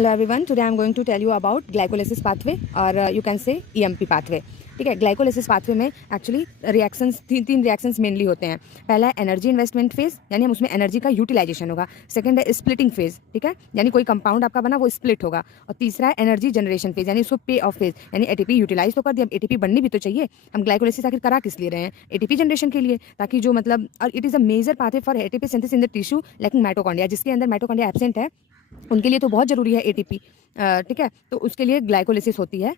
Hello everyone, today I am going to tell you about glycolysis pathway or you can say EMP pathway. ठीक है, glycolysis pathway में actually reactions तीन reactions mainly होते हैं। पहला है एनर्जी इन्वेस्टमेंट फेज, यानी हम उसमें एनर्जी का यूटिलाइजेशन होगा। सेकंड है स्प्लिटिंग फेज, ठीक है, यानी कोई कंपाउंड आपका बना वो स्प्लिट होगा। और तीसरा है एनर्जी जनरेशन फेज, यानी उसको पे ऑफ फेज, यानी एटीपी यूटिलाइज तो कर दिया, अब एटीपी बननी भी तो चाहिए। हम ग्लाइकोलिसिस आखिर करा किस लिए रहे हैं? एटीपी जनरेशन के लिए, ताकि जो मतलब, और it is a major pathway for ATP synthesis in the tissue like mitochondria, जिसके अंदर माइटोकॉन्ड्रिया एब्सेंट है उनके लिए तो बहुत ज़रूरी है एटीपी, ठीक है, तो उसके लिए ग्लाइकोलिसिस होती है।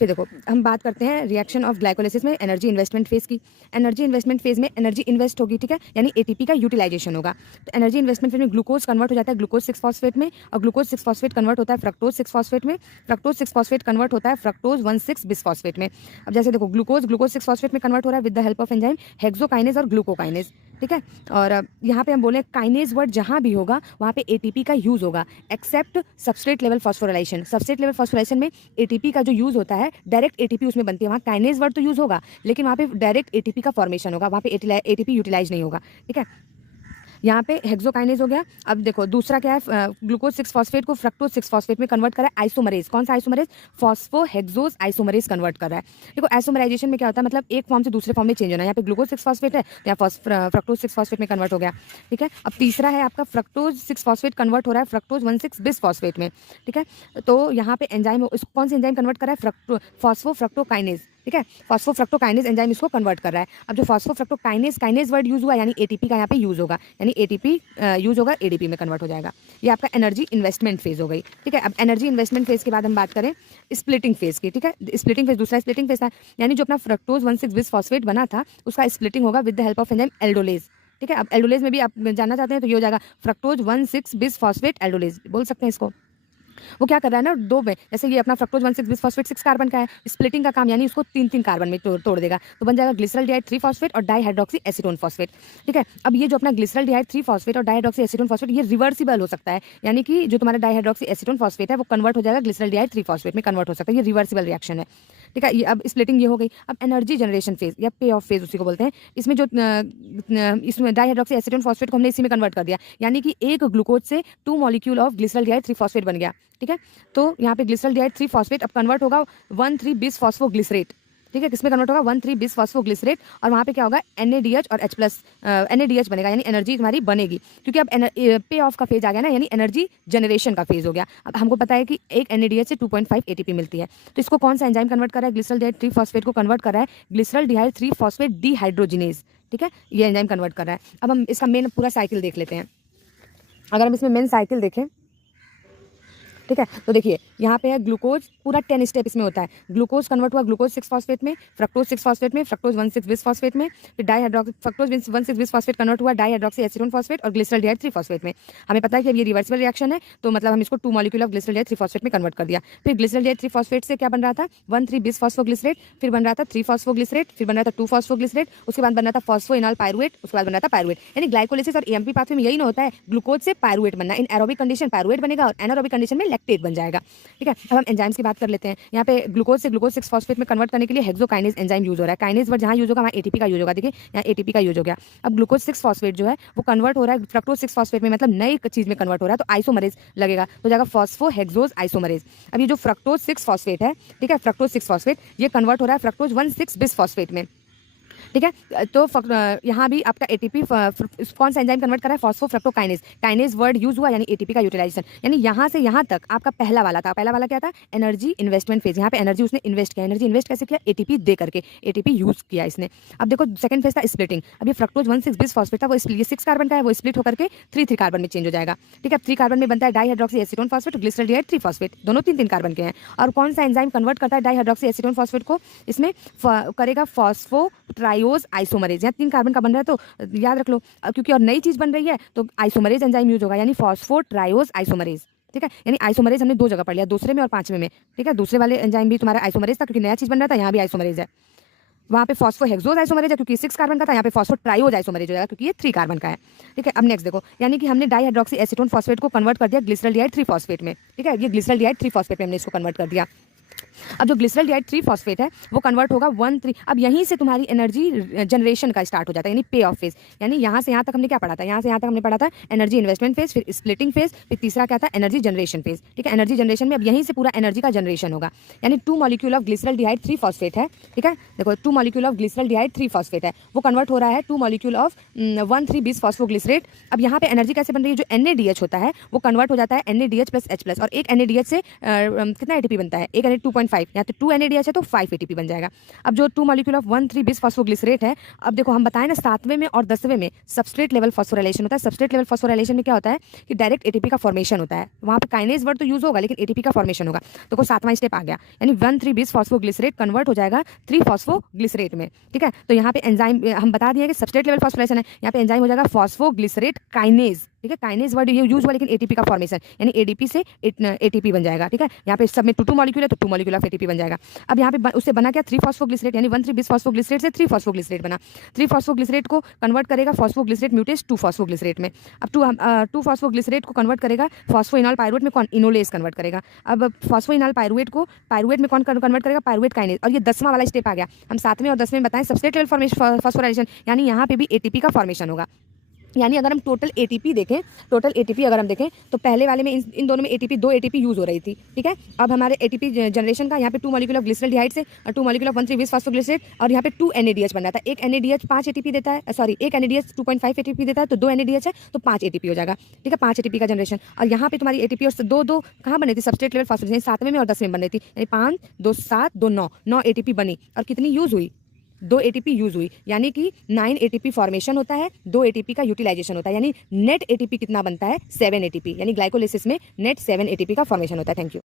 फिर देखो, हम बात करते हैं रिएक्शन ऑफ ग्लाइकोलिसिस में एनर्जी इन्वेस्टमेंट फेज की। एनर्जी इन्वेस्टमेंट फेज में एनर्जी इन्वेस्ट होगी, ठीक है, यानी एटीपी का यूटिलाइजेशन होगा। तो एनर्जी इन्वेस्टमेंट फेज में ग्लूकोज कन्वर्ट हो जाता है ग्लूकोज 6 फॉस्फेट में, और ग्लूकोज 6 फॉस्फेट कन्वर्ट होता है फ्रक्टोज 6 फॉस्फेट में, फ्रक्टोज 6 फॉस्फेट कन्वर्ट होता है फ्रक्टोज 1,6 बिसफॉस्फेट में। अब जैसे देखो, ग्लूकोज 6 फॉस्फेट में कन्वर्ट हो रहा है with the help of enzyme hexokinase और ग्लूकोकाइनेज, ठीक है। और यहाँ पे हम बोले काइनेज वर्ड जहाँ भी होगा वहाँ पे एटीपी का यूज़ होगा, except substrate level phosphorylation. Substrate level phosphorylation में एटीपी का जो यूज़ होता है, डायरेक्ट एटीपी उसमें बनती है, वहाँ काइनेज वर्ड तो यूज़ होगा, लेकिन वहाँ पे डायरेक्ट एटीपी का फॉर्मेशन होगा, वहाँ पे एटीपी यूटिलाइज नहीं होगा, ठीक है। यहाँ पे हेक्सोकाइनेज हो गया। अब देखो दूसरा क्या है, ग्लूकोज 6 फॉस्फेट को फ्रक्टोज 6 फॉस्फेट में कन्वर्ट कर रहा है आइसोमरेज। कौन सा आइसोमरेज? फॉस्फोहेक्सोज आइसोमरेज कन्वर्ट कर रहा है। देखो आइसोमराइजेशन में क्या होता है, मतलब एक फॉर्म से दूसरे फॉर्म में चेंज होना है। यहाँ पे ग्लूकोज 6 फॉस्फेट है, यहाँ फ्रक्टोज 6 फॉस्फेट में कन्वर्ट हो गया, ठीक है। अब तीसरा है आपका फ्रक्टोज 6 फॉस्फेट कन्वर्ट हो रहा है फ्रक्टोज 1,6 बिस फॉस्फेट में, ठीक है। तो यहाँ पे एंजाइम, कौन सी एंजाइम कन्वर्ट कर रहा है? फॉस्फोफ्रक्टोकाइनेज, ठीक है, फॉस्फोफ्रक्टोकाइनेज एंजाइम इसको कन्वर्ट कर रहा है। अब जो फॉस्फोफ्रक्टोकाइनेज वर्ड यूज हुआ, यानी एटीपी का यहाँ पे यूज होगा, यानी एटीपी यूज होगा, एडीपी में कन्वर्ट हो जाएगा। ये आपका एनर्जी इन्वेस्टमेंट फेज हो गई, ठीक है। अब एनर्जी इन्वेस्टमेंट फेज के बाद हम बात करें स्प्लिटिंग फेज की, ठीक है। स्प्लिटिंग फेज, दूसरा स्प्लिटिंग फेज था, यानी जो अपना फ्रक्टोज 1,6 बिस फॉस्फेट बना था उसका स्प्लिटिंग होगा with the help of enzyme aldolase, ठीक है। अब एल्डोलेज में भी आप जानना चाहते हैं तो ये हो जाएगा फ्रक्टोज 1,6 बिस फॉस्फेट एल्डोलेज, बोल सकते हैं इसको। वो क्या कर रहा है ना, दो में, जैसे ये अपना फ्रक्टोज 1,6 बिस फॉस्फेट 6 कार्बन का है, स्प्लिटिंग का काम, यानी उसको 3 कार्बन में तोड़ देगा, तो बन जाएगा ग्लिसरॉल्डिहाइड 3 फॉस्फेट और डाइहाइड्रोक्सी एसीटोन फॉस्फेट, ठीक है। अब ये जो अपना ग्लिसरॉल्डिहाइड 3 फॉस्फेट और डाइहाइड्रोक्सी एसीटोन फॉस्फेट ये रिवर्सिबल हो सकता है, यानी कि जो तुम्हारा डाइहाइड्रोक्सी एसीटोन फॉस्फेट है वो कन्वर्ट हो जाएगा ग्लिसरॉल्डिहाइड 3 फॉस्फेट में कन्वर्ट हो सकता है, ये रिवर्सिबल रिएक्शन है, ठीक है। ये अब स्प्लिटिंग ये हो गई। अब एनर्जी जनरेशन फेज या पे ऑफ फेज उसी को बोलते हैं। इसमें जो इसमें डाइहाइड्रोक्सी एसीटोन फॉस्फेट को हमने इसी में कन्वर्ट कर दिया, यानी कि एक ग्लूकोज से 2 मॉलिक्यूल ऑफ ग्लिसरॉल्डिहाइड 3 फॉस्फेट बन गया, ठीक है। तो यहाँ पे ग्लिसरॉल्डिहाइड 3 फॉस्फेट अब कन्वर्ट होगा 1,3 बिस फॉस्फोग्लिसरेट, ठीक है, किसमें कन्वर्ट होगा? 1,3 बिस फॉस्फोग्लिसरेट, और वहाँ पे क्या होगा? NADH और H+ NADH बनेगा, यानी एनर्जी तुम्हारी बनेगी, क्योंकि अब पे ऑफ का फेज आ गया ना, यानी एनर्जी जनरेशन का फेज हो गया। अब हमको पता है कि एक NADH से 2.5 ATP मिलती है, तो इसको कौन सा एंजाइम कन्वर्ट कर रहा है? ग्लिसरॉल्डिहाइड 3 फॉस्फेट को कन्वर्ट कर रहा है ग्लिसरॉल्डिहाइड 3 फॉस्फेट डिहाइड्रोजिनेज, ठीक है, ये एंजाइम कन्वर्ट कर रहा है। अब हम इसका मेन पूरा साइकिल देख लेते हैं। अगर हम इसमें मेन साइकिल देखें, ठीक है, तो देखिए यहाँ पे है ग्लूकोज, पूरा 10 स्टेप इसमें होता है। ग्लूकोज कन्वर्ट हुआ ग्लूकोज 6 फॉस्फेट में, फ्रक्टोज 6 फॉस्फेट में, फ्रक्टोज 1,6 बिस फॉस्फेट में, फिर फ्रक्टोज 1,6 बिस फॉस्फेट कन्वर्ट हुआ डाइहाइड्रोक्सी एसीटोन फॉस्फेट और ग्लिसरॉल्डिहाइड 3 फॉस्फेट में। हमें पता है कि अब ये रिवर्सिबल रिएक्शन है, तो मतलब हम इसको 2 मॉलिक्यूल ऑफ ग्लिसरॉल्डिहाइड 3 फॉस्फेट में कन्वर्ट कर दिया। फिर ग्लिसरॉल्डिहाइड 3 फॉस्फेट से क्या बन रहा था? 1,3 बिस फॉस्फोग्लिसरेट, फिर बन रहा था 3 फॉस्फोग्लिसरेट, फिर बन रहा था 2 फॉस्फोग्लिसरेट, उसके बाद बन रहा था फॉस्फोइनॉल पायरुवेट, उसके बाद बन रहा था पायरुवेट। यानी ग्लाइकोलिसिस और EMP पाथवे में यही ना होता है, ग्लूकोज से पायरुवेट बनना, इन एरोबिक कंडीशन पायरुवेट बनेगा और एनारोबिक कंडीशन में लैक्टेट बन जाएगा, ठीक है। अब हम एंजाइम्स की बात कर लेते हैं। यहाँ पे ग्लूकोज से ग्लूकोज 6 फॉस्फेट में कन्वर्ट करने के लिए हेक्सोकाइनेज एंजाइम यूज हो रहा है। काइनेज वर्ड जहाँ यूज होगा वहाँ एटीपी का यूज होगा, देखिए यहाँ एटीपी का यूज हो गया। अब ग्लूकोज 6 फॉस्फेट जो है वो कन्वर्ट हो रहा है फ्रक्टोज 6 फॉस्फेट में, मतलब नई चीज में कन्वर्ट हो रहा है, तो आइसोमरेज लगेगा, तो जाएगा फॉस्फोहेक्सोज आइसोमरेज। अब ये जो फ्रक्टोज 6 फॉस्फेट है, ठीक है, फ्रक्टोज 6 फॉस्फेट ये कन्वर्ट हो रहा है फ्रक्टोज 1,6 बिस फॉस्फेट में, ठीक है। तो यहाँ भी आपका एटीपी कौन सा एंजाइम कन्वर्ट कर रहा है? फॉस्फोफ्रक्टोकाइनेज, काइनेज वर्ड यूज हुआ, यानी एटीपी का यूटिलाइजेशन। यानी यहाँ से यहाँ तक आपका पहला वाला था, पहला वाला क्या था? Energy investment phase. यहाँ पे एनर्जी उसने इन्वेस्ट किया, एनर्जी इन्वेस्ट कैसे किया? एटीपी दे करके, एटीपी यूज किया इसने। अब देखो सेकंड फेज था स्प्लिटिंग। अब ये फ्रक्टोज 1,6 बिस फॉस्फेट था, वो ये 6 कार्बन का है, वो स्प्लिट होकर के 3 कार्बन में चेंज हो जाएगा, ठीक है। 3 कार्बन में बनता है dihydroxy acetone phosphate, glyceraldehyde 3 phosphate, दोनों 3 कार्बन के हैं। और कौन सा एंजाइम कन्वर्ट करता है डाइहाइड्रोक्सी एसीटोन फॉस्फेट को? इसमें करेगा फॉस्फोट्राइओज आइसोमरेज। यहाँ 3 कार्बन का बन रहा है, तो याद रख लो, क्योंकि और नई चीज बन रही है तो आइसोमरेज एंजाइम यूज होगा, यानी फॉस्फोट्राइओज आइसोमरेज, ठीक है। यानी आइसोमरेज हमने 2 जगह पढ़ लिया, दूसरे में और 5वें में, ठीक है। दूसरे वाले एंजाइम भी तुम्हारा आइसोमरेज था, क्योंकि नया चीज बन रहा था, यहाँ भी आइसोमरेज है। वहाँ पे फॉस्फोहेक्सोज आइसोमरेज है क्योंकि 6 कार्बन का था, यहाँ पे फॉस्फोट्राइओज आइसोमरेज हो जाएगा क्योंकि ये 3 कार्बन का है, ठीक है। अब नेक्स्ट देखो, यानी कि हमने डाइहाइड्रोक्सी एसीटोन फॉस्फेट को कन्वर्ट कर दिया ग्लिसरॉल्डिहाइड 3 फॉस्फेट में, ठीक है। ये ग्लिसरॉल्डिहाइड 3 फॉस्फेट में हमने इसको कन्वर्ट कर दिया। अब जो ग्लिसरॉल्डिहाइड 3 फॉस्फेट है वो कन्वर्ट होगा 1,3। अब यहीं से तुम्हारी एनर्जी जनरेशन का स्टार्ट हो जाता है, यानी पे ऑफ फेज। यानी यहाँ से यहाँ तक हमने क्या पढ़ा था, यहाँ से यहाँ तक हमने पढ़ा था एनर्जी इन्वेस्टमेंट फेज, फिर स्प्लिटिंग फेज, फिर तीसरा क्या था एनर्जी जनरेशन फेज। ठीक है, एनर्जी जनरेशन में अब यहीं से पूरा एनर्जी का जनरेशन होगा। यानी 2 मॉलिक्यूल ऑफ ग्लिसरॉल्डिहाइड 3 फॉस्फेट है। ठीक है, देखो 2 मॉलिक्यूल ऑफ ग्लिसरॉल्डिहाइड 3 फॉस्फेट है, वो कन्वर्ट हो रहा है 2 मॉलिक्यूल ऑफ 1,3-bis फॉस्फोग्लिसरेट। अब यहाँ पे एनर्जी कैसे बन रही है, जो NADH होता है वो कन्वर्ट हो जाता है NADH प्लस H+, और एक NADH से कितना ATP बनता है, एक 2.5, यहाँ तो 2 NADH है तो 5 ATP बन जाएगा। अब जो 2 मॉलिक्यूल ऑफ 1,3-bis फॉस्फोग्लिसरेट है, अब देखो हम बताएं ना 7वें में और 10वें में सबस्ट्रेट लेवल फॉस्फोराइलेशन होता है। सबस्ट्रेट लेवल फॉस्फोराइलेशन में क्या होता है कि डायरेक्ट ATP का फॉर्मेशन होता है, वहाँ पे काइनेज वर्ड तो यूज होगा लेकिन ATP का फॉर्मेशन होगा। तो 7वां स्टेप आ गया, यानी 1,3-bis फॉस्फोग्लिसरेट कन्वर्ट हो जाएगा 3 फॉस्फोग्लिसरेट में। ठीक है, तो यहाँ पे एंजाइम हम बता दिए कि सबस्ट्रेट लेवल फॉस्फोराइलेशन है, यहाँ पे एंजाइम हो जाएगा फॉस्फोग्लिसरेट काइनेज। ठीक है, काइनेज वर्ड ये यूज हुआ लेकिन ATP का फॉर्मेशन, यानी ADP से ATP बन जाएगा। ठीक है, यहाँ पे सब में 2 मॉलिक्यूल है तो 2 मॉलिक्यूल ऑफ ATP बन जाएगा। अब यहाँ पे उससे बना क्या 3 फॉस्फोग्लिसरेट, यानी 1,3-bis फॉस्फोग्लिसरेट से 3 फॉस्फोग्लिसरेट बना। 3 फॉस्फोग्लिसरेट को कन्वर्ट करेगा फॉस्फोग्लिसरेट म्यूटेज 2 फॉस्फोग्लिसरेट में। अब 2 फॉस्फोग्लिसरेट को कन्वर्ट करेगा फॉस्फोइनॉल पाइरुवेट में, कौन इनोलेज कन्वर्ट करेगा। अब फॉस्फोइनॉल पाइरुवेट को पाइरुवेट में कौन कन्वर्ट करेगा, पाइरुवेट काइनेज। और ये 10वां वाला स्टेप आ गया, हम 7वें और 10वें में बताएं सबस्ट्रेट लेवल फॉर्मेशन फॉस्फोराइलेशन, यानी यहाँ पे भी ATP का फॉर्मेशन होगा। यानी अगर हम टोटल ATP देखें, टोटल ATP अगर हम देखें तो पहले वाले में इन दोनों में ATP 2 ATP यूज हो रही थी। ठीक है, अब हमारे ATP जनरेशन का यहाँ पे 2 मॉलिक्यूल ऑफ ग्लिसरॉल्डिहाइड से और 2 मॉलिक्यूल ऑफ 1,3-bis फॉस्फोग्लिसरेट, और यहाँ पे 2 NADH बन रहा था। एक NADH 5 ATP देता है, सॉरी एक NADH 2.5 ATP देता है, तो 2 NADH है तो 5 ATP हो जाएगा। ठीक है, 5 ATP का जनरेशन। और यहाँ पे तुम्हारी ATP और 2 कहाँ बनी थी, सबस्ट्रेट लेवल फॉस्फोराइलेशन 7वें में और 10वें में बन रही थी, यानी 5 2 7 2 9 ATP बनी। और कितनी यूज हुई, 2 ATP यूज हुई, यानी कि 9 ATP फॉर्मेशन होता है, 2 ATP का यूटिलाइजेशन होता है, यानी नेट ATP कितना बनता है 7 ATP, यानी ग्लाइकोलिसिस में नेट 7 ATP का फॉर्मेशन होता है। Thank you.